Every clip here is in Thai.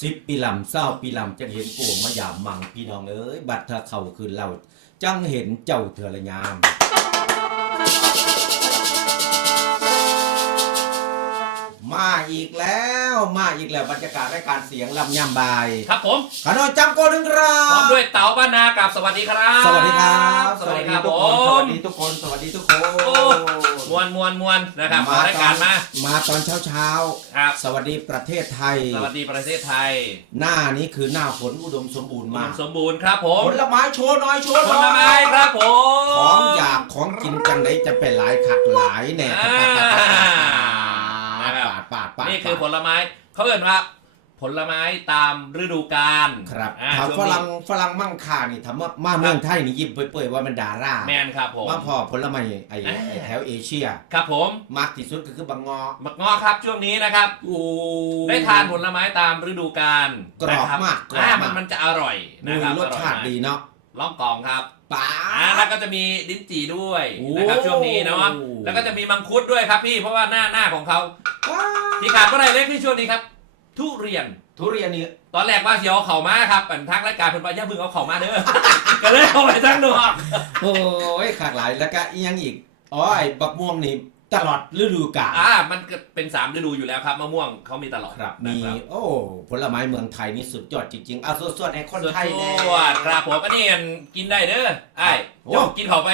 สิบปีลำเศร้าปีลำจะเห็นโกงมายามมังพี่น้องเอ้ยบัดถ้าเข่าคืนเราจังเห็นเจ้าเถื่อนยาม มาอีกแล้วมาอีกแล้วบรรยากาศรายการเสียงลำยำบายครับผมขนอยจำโกดึงครัพร้อมด้วยเต๋าบ้านนากับสวัสดีครับ สวัสดีครับ สวัสดีครับทุผกคนสวัมสดีทุกคนสวัสดีทุกคนโอ้มวนมวนมวนนะครับขอรายการมามาตอนเช้าเช้าๆครับสวัสดีประเทศไทย สวัสดีประเทศไทย หน้านี้คือหน้าฝนอุดมสมบูรณ์อุมาดกมสมบูรณ์ครับผมผลไม้โชว์หน้อยโชว์หผน่อยลไม้ครับผมของอยากของกินจังไดจะเป็นหลายคักหลายแน่ อ่า ปาดปาดปาด นี่คือผลไม้เขาเอ่นว่าผลไม้ตามฤดูกาลครับอ่าถ้าช่วฝนี้รั่งฝรั่งมั่งค่านี่ทำว่ามาเมืองไทยนี่ยิ้มเปื่อยๆว่ามันดาราแมนครับผม มาพอผลไม้ไอ้อ่า ไอ้แถวเอเชียครับผมมากที่สุดก็คือบางงอมักงอครับช่วงนี้นะครับ โอ้ ได้ทานผลไม้ตามฤดูกาลกรอบนะคมากกรอบอ่มาก มันมันจะอร่อยมีนะครับรสชาติออยมกดีเนาะ ล่องกองครับ ป้าอ่าแล้วก็จะมีลิ้นจี่ด้วยโอ้นะครับช่วงนี้เนาะแล้วก็จะมีมังคุดด้วยครับพี่เพราะว่าหน้าหน้าของเขาที่ขาดก็ได้เล็กที่ช่วงนี้ครับ ทุเรียน ทุเรียนนี่ตอนแรกว่าเสียวเขามาครับปันทักรายการเพิ่นว่าอย่าเพิ่งเอาเขามาเด้อ ก็เลยเอาไปทั้งดอกโอ้ยขาดหลายแล้วก็อีกอยังอีกอ๋อไอ้บักม่วงนี่ ตลอดฤดูกาลอ่ามันก็เป็นสามฤดูอยู่แล้วครับมะม่วงเขามีตลอดครับนะมีครับโอ้ผลไม้เมืองไทยนี่สุดยอดจริงๆเอาส่วนๆให้คนไทยแน่สวดครับผมอันนี้อันกินได้เด้อไอ้โอ้เจ้ากินเขาไป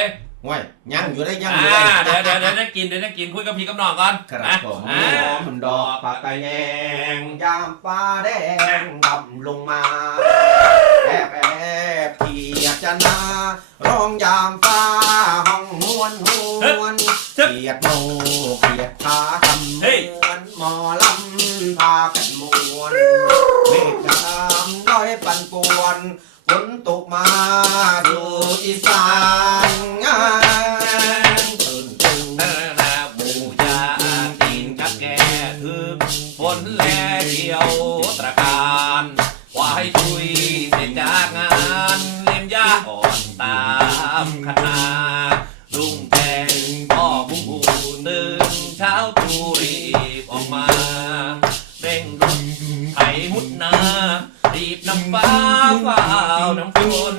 ว้ยยังอยู่ได้ยังอ่าอยู่ได้เดี๋ยวเดี๋ยวเดี๋ยวจะกินเดี๋ยวจะกินคุยกับพี่กับน้องก่อนครับนะผมอ่า หอมดอกปากไก่แดงยามฟ้าแดงดำลงมาแอบแอบเขียดจะนา ร้องยามฟ้าห้องนวลนวล เขียดโมเขียดขาทำเหมือนหมอลำพากันมวนเมฆดำน้อยปั่นป่วนฝนตกมาดูอีสา นำฟ้าฝ้าวน้ำฝน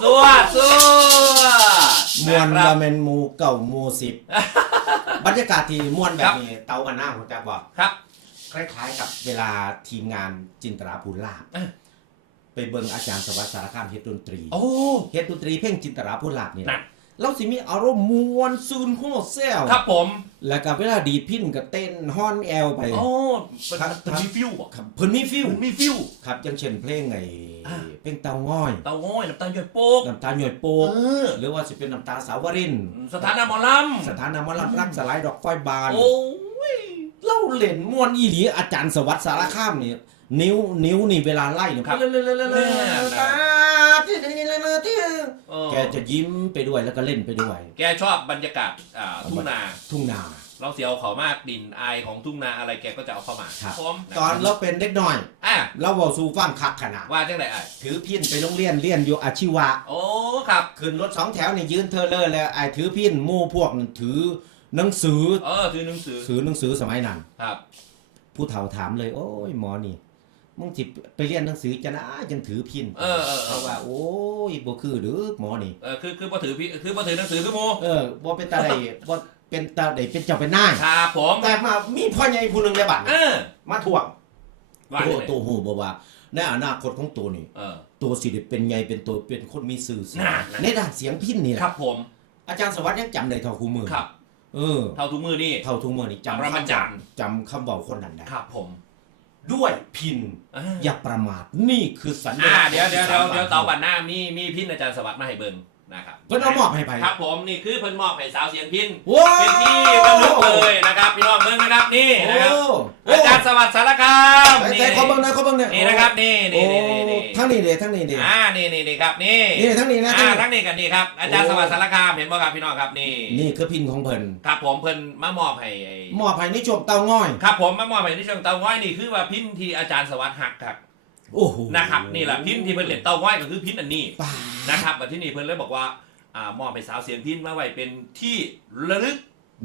สวดสวดมวนนะคว่ารับเมนหมูเก่าหมูสิบ บรรยากาศที่ม่วนแบบนี้เตากันหน้าผมจะบอกครับ คล้ายๆกับเวลาทีมงานจินตราภูลาภเอ้ยไปเบิ่งอาจารย์สวัสดิ์สารคามเฮ็ดดนตรีโอ้เฮ็ดดนตรีเพลงจินตราภูลาภนี่นั่นะนเราสิมีอารมณ์มวนซูนหัวแซวครับผม แล้วก็เวลาดีดพินก็เต้นฮ้อนแอลไปโอ้เป็นครับเป็นมีฟิวอะครับเพิ่นมีฟิลมีฟิวครับอย่างเช่นเพลงไอ้ อ่าเพลงเตาง้อยเตาง้อยน้ำตาลหยดโป๊กน้ำตาหยดโปกเออหรือว่าสิเป็นน้ำตาสาวรินทร์สถานะหมอลำสถานะหมอลำรักสลายดอกไฟบานโอ้ยเล่าเล่นม่วนอีหลีอาจารย์สวัสดิ์สารคามนี่นิ้วนิ้วนี่เวลาไล่เนี่ยครับเล่นเล่นเล่นเล่นเล่นแม่นะตาที่นี่เล่นเล่นที่เออแกจะยิ้มไปด้วยแล้วก็เล่นไปด้วย แกชอบบรรยากาศอ่าทุ่งนา ทุ่งนา เราเสียวเขามากดินอายของทุ่งนาอะไรแกก็จะเอาเข้ามาครับพร้อมตอนเราเป็นเด็กน้อย อะเราเว้าสู่ฟังคักขนาดว่าจังไดอะถือพินไปโรงเรียนเรียนอยู่อาชีวะ โอ้ครับขึ้นรถสองแถวนี่ยืนเธอเลยแล้วไอ้ถือพินหมู่พวกนั่นถือหนังสือเออคือหนังสือถือหนังสือสมัยนั้น ครับ ผู้เฒ่าถามเลย โอ้ยหมอนี่มึงจิไปเรียนหนังสือจะนะยังถือพินเออเออเอเขาอว่า โอ้ยบ่คือหรือหมอนี่ เออคือคือพอถือพี่คือพอถือหนังสือคือโมเออบ่เป็นตาใดบ่ เป็นตาใดเป็นเจ้าเป็นนายครับผมแต่มามีพ่อใหญ่ผู้หนึงในบ้านเอนี่อมาทวงว่าตัวจังไดตัวหูบ่ว่าในอนาคตของตัวนี่เออตัวสิได้เป็นใหญ่เป็นตัวเป็นคนมีชื่อเสียงน่ะในด้านเสียงพินนี่แหครัละบผม อาจารย์สวัสดิ์ยังจำได้เท่าคู่มือครับ เออ เท่าทุกมือนี่เท่าทุกมือนี่จำปรมาจารย์จำคำเว้าคนนั้นได้ครับ ผม ด้วยพินอ่าอย่าประมาทนี่คือสัญอ่าลักษณ์เดี๋ยวเดี๋ยวเดี๋ยวเดี๋ยวของเตาบันหน้ามีมีพินอาจารย์สวัสดิ์มาให้เบิ่ง นะครับเพิ่นเอามอบให้ไป ครับผมนี่คือเพิ่นมอบให้สาวเสียงพินว้าวเป็นที่ระลึกเลยนะครับพี่น้องเมืองนะครับนี่โอ้นะครับโอ้อาจารย์สวัสดิ์สารคามใส่ใส่ขอเบิ่งหน่อยขอเบิ่งหน่อยนี่นะครับนี่โอ้นี่นี่นี่นี่ทั้งนี้เด้ทั้งนี้เด้อ่านี่นี่นี่ครับนี่นี่ทั้งนี้นะทั้งอ่านี้ทั้งนี้กันนี่ครับอาจารย์โอ้สวัสดิ์สารคามเห็นบ่ครับพี่น้องครับนี่นี่คือพินของเพิ่นครับผมเพิ่นมามอบให้ไอ้มอบให้ในช่วงเตาง่อยครับผมมามอบให้ที่เชิงเตาง้อยนี่คือว่าพินที่อาจารย์สวัสดิ์หักครับ โอ้โหนะครับนี่แหละพินที่เพิ่นเล่นเตาง้อยก็คือพินอันนี้ป่านะครับแต่ที่นี่เพิ่นเลยบอกว่าอ่ามอบให้สาวเสียงพินมาไว้เป็นที่ระลึก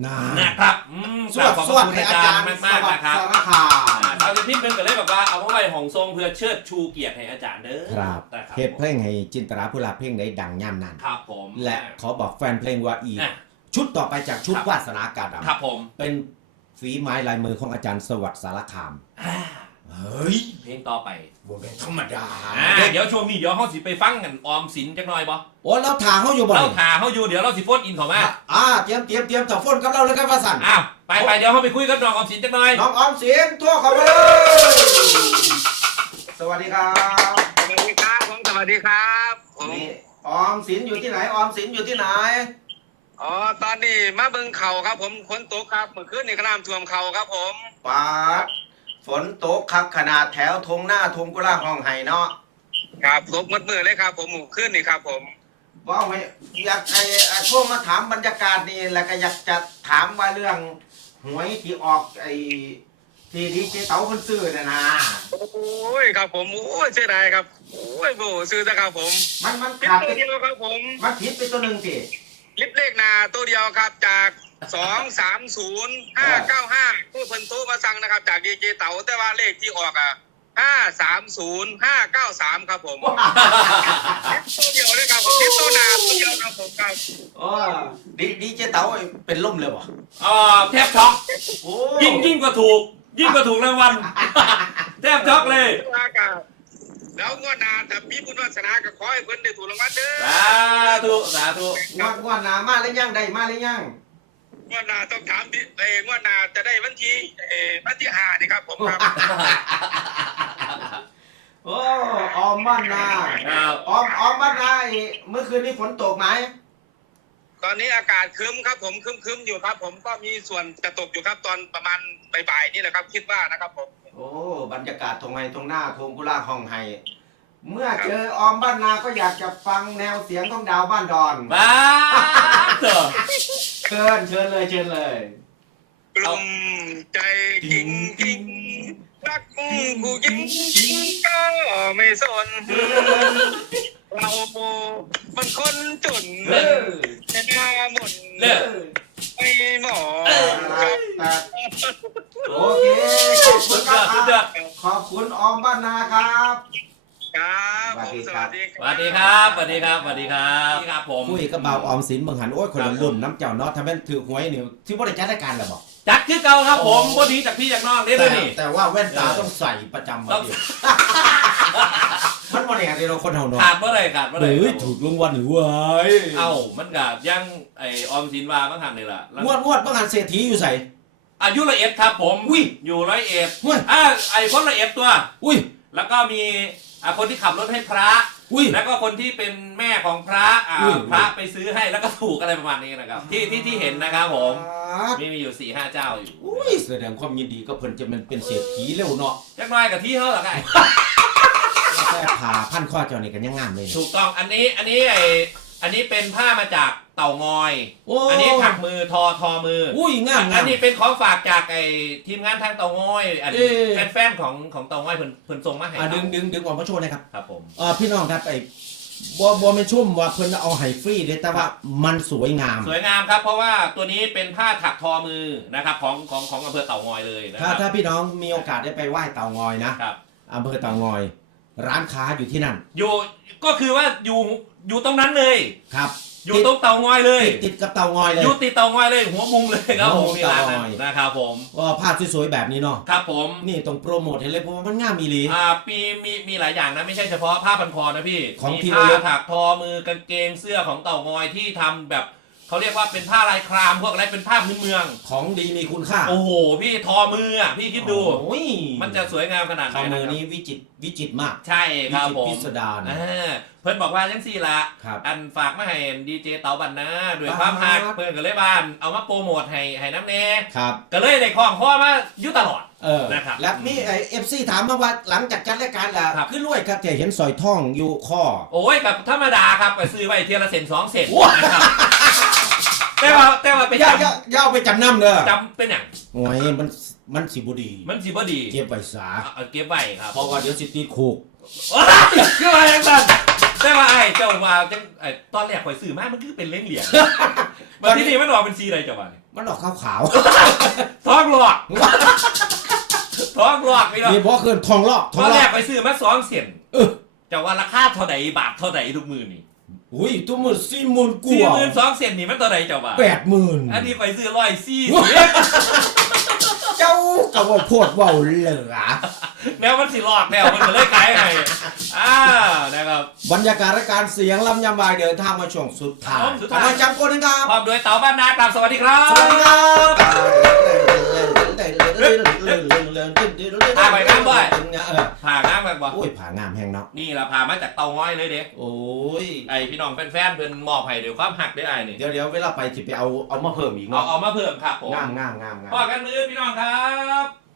นานะครับอืมสวัสขดีอบสวัสคุณดีอาอาจาจารรย์ย์มากๆสวัสนะครับสารคามอ่าสาวเสียงพินเพิ่นก็เลยบอกว่าเอามาไว้ของทรงเพื่อเชิดชูเกียรติให้อาจารย์เด้อครับนะครับเฮ็ดเพลงให้จินตราผู้ลาเพลงได้ดังย่ำนั้นครับผมและขอบอกแฟนเพลงว่าอีก อะชุดต่อไปจากชุดครับวาสนากาดครับผมำเป็นฝีไม้ลายมือของอาจารย์สวัสดิ์สารคาม อ่า เฮ้ยเพลงต่อไปบ่เป็นธรรมดาอ่าเดี๋ยวช่วงนี้เดี๋ยวเฮาสิไปฟังกันออมสินจักหน่อยบ่โอ้เราถาเขาอยู่บ่เรานี่ถาเฮาอยู่เดี๋ยวเราสิโฟนอินเข้ามาอ่าเตรียมเตรียมเตรียมจะฟ้นกับเราเลยครับว่าสั่นอ้าวไปไปเดี๋ยวเขาไปคุยกับน้องออมสินจักหน่อยน้องออมสินทั่วเขาไปเลยสวัสดีครับสวัสดีครับผมสวัสดีครับผมนี่ออมสินอยู่ที่ไหนออมสินอยู่ที่ไหนอ๋อตอนนี้มาเบิ่งเขาครับผมฝนตกครับเมื่อคืนนี่ก็น้ำท่วมเขาครับผมปาด ฝนตกคักขนาดแถวทงหน้าทงกุลาห้องไห้เนาะครับตกหมดมือเลยครับ ผมเมื่อคืนนี่ครับ ผมว่าไม่อยากไอ้ไอ้โทรมาถามบรรยากาศนี่แล้วก็อยากจะถามว่าเรื่องหวยที่ออกไอ้ที่ดีเจเต๋าคนซื้อน่ะนะโอ้ยครับ ผมโอ้ยเสียดายครับโอ้ยโบซื้อซะครับผม มันมันลิปขาดตัวไปเดียวครับผมมันผิดไปตัวหนึ่งสิ ลิปเลขหนาตัวเดียวครับจากสองสามศูนย์ห้าเก้าห้าผู้เพิ่นโทรมาสั่งนะครับ จากดีเจเต๋าแต่ว่าเลขที่ออกอะห้าสามศูนย์ห้าเก้าสามครับผมลิปตัวเดียวเลยครับผมลิปตัวหนาตัวเดียวครับผมครับโอ้ดีดีเจเต๋าเป็นล่มเลยบ่อ่าแทบช็อกโอ้ยิ่งยิ่งกว่าถูก ยิ่งกว่าถูกรางวัลแทบช็อกเลย แล้วงวดหน้าถ้ามีบุญวาสนาก็ขอให้เพิ่นได้ถูกรางวัลเด้อสาธุสาธุงวดงวดหนามาแล้วยังได้มาแล้วยังงวดหน้าต้องถามดิเอ้ยงวดหน้าจะได้วันที่เอ้ยวันที่ห้านี่ครับผมครับโอ้ออมบ้านนาครับออมออมบ้านนาไอ้เมื่อคืนนี้ฝนตกไหมตอนนี้อากาศครึ้มครับผมครึ้มๆอยู่ครับ ผมก็มีส่วนจะตกอยู่ครับตอนประมาณบ่ายๆนี่แหละครับ คิดว่านะครับผม โอ้บรรยากาศตรงไห้ตรงหน้าทงกุลาห้องไห้เมื่อเจอออมบ้านนาก็อยากจะฟังแนวเสียงของดาวบ้านดอนบ้าเถอะเชิญเชิญเลยเชิญเลยกลุ่มใจจริงจริงๆรักผู้หญิงก็ไม่สนเรามันคนจนเออแต่หน้าหมดเลิก ไม่หมอเออครับโอเคขอบคุสุณดคยรัอดสุดยอดบขอบคุณออมบ้านนาครับ ครับผมสสวัวัสสดีดีสวัสดีครับสวัสดีครับสวัสดีครับนี่ครับผมคุยกับบ่าวออมสินเบางหันโอ้ยคนละรุ่นน้ำเจ้าเนาะทำให้ถือหวยนี่ที่บริจัดรายการเหรอบอกจัดคือเก่าครับผมบ่ดีจากพี่จากน้องเด้อแต่นี่ แต่ว่าแว่นตาเออต้องใส่ประจำมาต้อง เดียว มันวันไหนเราคนเฮาเนาะขาดบ่ได้ขาดบ่ได้เฮ้ยถูกรางวัลหรือวะเอ้ามันก็ยังไอ้ออมสินว่ามันหันนี่ล่ะงวดงวดเมื่อหันเศรษฐีอยู่ใส่อายุละเอ็ดครับผมอุ้ยอยู่ร้อยเอ็ดอุ้ยอ่าไอ้คนละเอ็ดตัว อุ้ยแล้วก็มีอ่าคนที่ขับรถให้พระอุ้ยแล้วก็คนที่เป็นแม่ของพระอ่าอุ้ย พระไปซื้อให้แล้วก็ถูกอะไรประมาณนี้นะครับ ที่ที่ที่เห็นนะครับผมอ่ามีมีอยู่สี่ห้าเจ้าอยู่อุ้ยแสดงความยินดีก็เพิ่นจะมันเป็นเศรษฐีเร็วเนาะ จักหน้อยกับที่เขาหรอไงแค่ ผ่าพันข้อเจ้านี่กันยังงามเลยถูกต้องอันนี้อันนี้ไออันนี้เป็นผ้ามาจากเต่างอย โอ้ อันนี้ถักมือทอทอมือออุ้ยงามอังานมนี้เป็นของฝากจากไอทีมงานทางเต่างอยอันเอ๊ะแฟนๆของของเต่างอยเพิ่นเพิ่นส่งมาให้อะเราดึงดึงดึงออกมาโชว์หนะครับครับผม เออพี่น้องครับไอ้บัวบัวไม่ชุ่มว่าเพิ่นเอาให้ฟรีเด้แต่ว่ามันสวยงาม สวยงามครับเพราะว่าตัวนี้เป็นผ้าถักทอมือนะครับของของของอำเภอเต่างอยเลยนะคถ้ารับถ้าพี่น้องมีโอกาสได้ไปไหว้เตางอยนะครับ อำเภอเตางอย ร้านค้าอยู่ที่นั่น อยู่ก็คือว่าอยู่อยู่ตรงนั้นเลย ครับอยู่ตรงเต่างอยเลย ติดติดกับเตางอยเลย อยู่ติดเต่างอยเลย หัวมุงเลยครับผมหัวมุงมีร้านนั้นเต่างอย นะครับผมว่าภาพสวยๆแบบนี้เนาะครับผมนี่ต้องโปรโมทให้เลยเพราะว่ามันงามมีหลี อ่ามีมีมีหลายอย่างนะไม่ใช่เฉพาะผ้าพันคอนะพี่ของมีที่ผ้าระลึก ถักทอมือกางเกงเสื้อของเต่างอยที่ทำแบบ เขาเรียกว่าเป็นผ้าลายครามพวกอะไรเป็นผ้าพื้นเมือง ของดีมีคุณค่าโอ้โห พี่ทอมืออะพี่คิดดูโอ้ยมันจะสวยงามขนาดไหนข้อมือนะครับนี้วิจิตรวิจิตรมาก ใช่ครับวิผจิตรมพิสดารอ่าเพิ่นบอกว่าจังสี่ละครับอันฝากมาให้ดีเจเต๋าบันนะด้วยครับความฮักเพิ่นก็เลยบ้านเอามาโปรโมทให้ให้น้ำเน่ครับก็เลยได้ของพ่อมาอยู่ตลอดเออนะครับแล้วมีไอเอฟซีถามมาว่าหลังจากจัดรายการแล้วครับขึ้นรวยครับแต่เห็นสอยท่องอยู่ข้อ โอ้ยกับธรรมดาครับไปซื้อไว้เทียละเซนสองเซนนะครับ แต่ว่าแต่ว่าไปอย่าจอย่าอย่าเอาไปจำนำเด้อำจำเป็นอย่างโอ้ยมันมันสิบุดีมันสิบ่ดีเก็บไว้สาเอาเอาเก็บไว้ครับเพราะว่าเดี๋ยวสิติดคุกว้ายคือว่าอย่างนั้นแต่ว่าไอ้เจ้าว่าจังไอ้ตอนแรกข่อยซื้อมามันคือเป็นเล้งเหรียญบัดทีนี้มันออกเป็นสีอะไรเจ้าว่านี่มันออกขาวขาวท้องหลอกท้องหลอกพี่น้องนี่บอกเกินทองลอกทตองอนลแรอกกไปซื้อมาสองเซนเออจะว่าราคาเท่าไหร่บาทเท่าไหร่ทุกมือนี่ อุ้ยตัวมือสี่หมื่นกสี่ว่าหมื่นสองเซนนี่มันเท่าไหร่เจ้าว่าแปดหมื่นอันนี้ไปซื้อร้อยสี่เจ้าก็ว่าโพดเว่าเหลือแล้วมันสิหลอกแล้วมันก็เลยขายให้อ้าวนะครับ บรรยากาศรายการเสียงลำยำบายเดินทางมาช่วงสุดท้ายครับสุดท้าย ขอจำคนหนึงครับพร้อมด้วยเต๋าบ้านนากราบสวัสดีครับ สวัสดีครับ อะไปน้ำด้วยเออผ่าน้ำแบบว่าโอ้ยผ่างามแห้งเนาะนี่ละผ่ามาจากเตาง้อยเลยเด็กโอ้ยไอพี่น้องแฟนๆเพิ่นมอบให้เดี๋ยวความหักได้ไอ้นี่เดี๋ยวเดี๋ยวเวลาไปสิไปเอาเอามาเพิ่มอีกเอาเนาะเอามาเพิ่มครับผมงามงามงามงาม พอกันมือพี่น้องครับ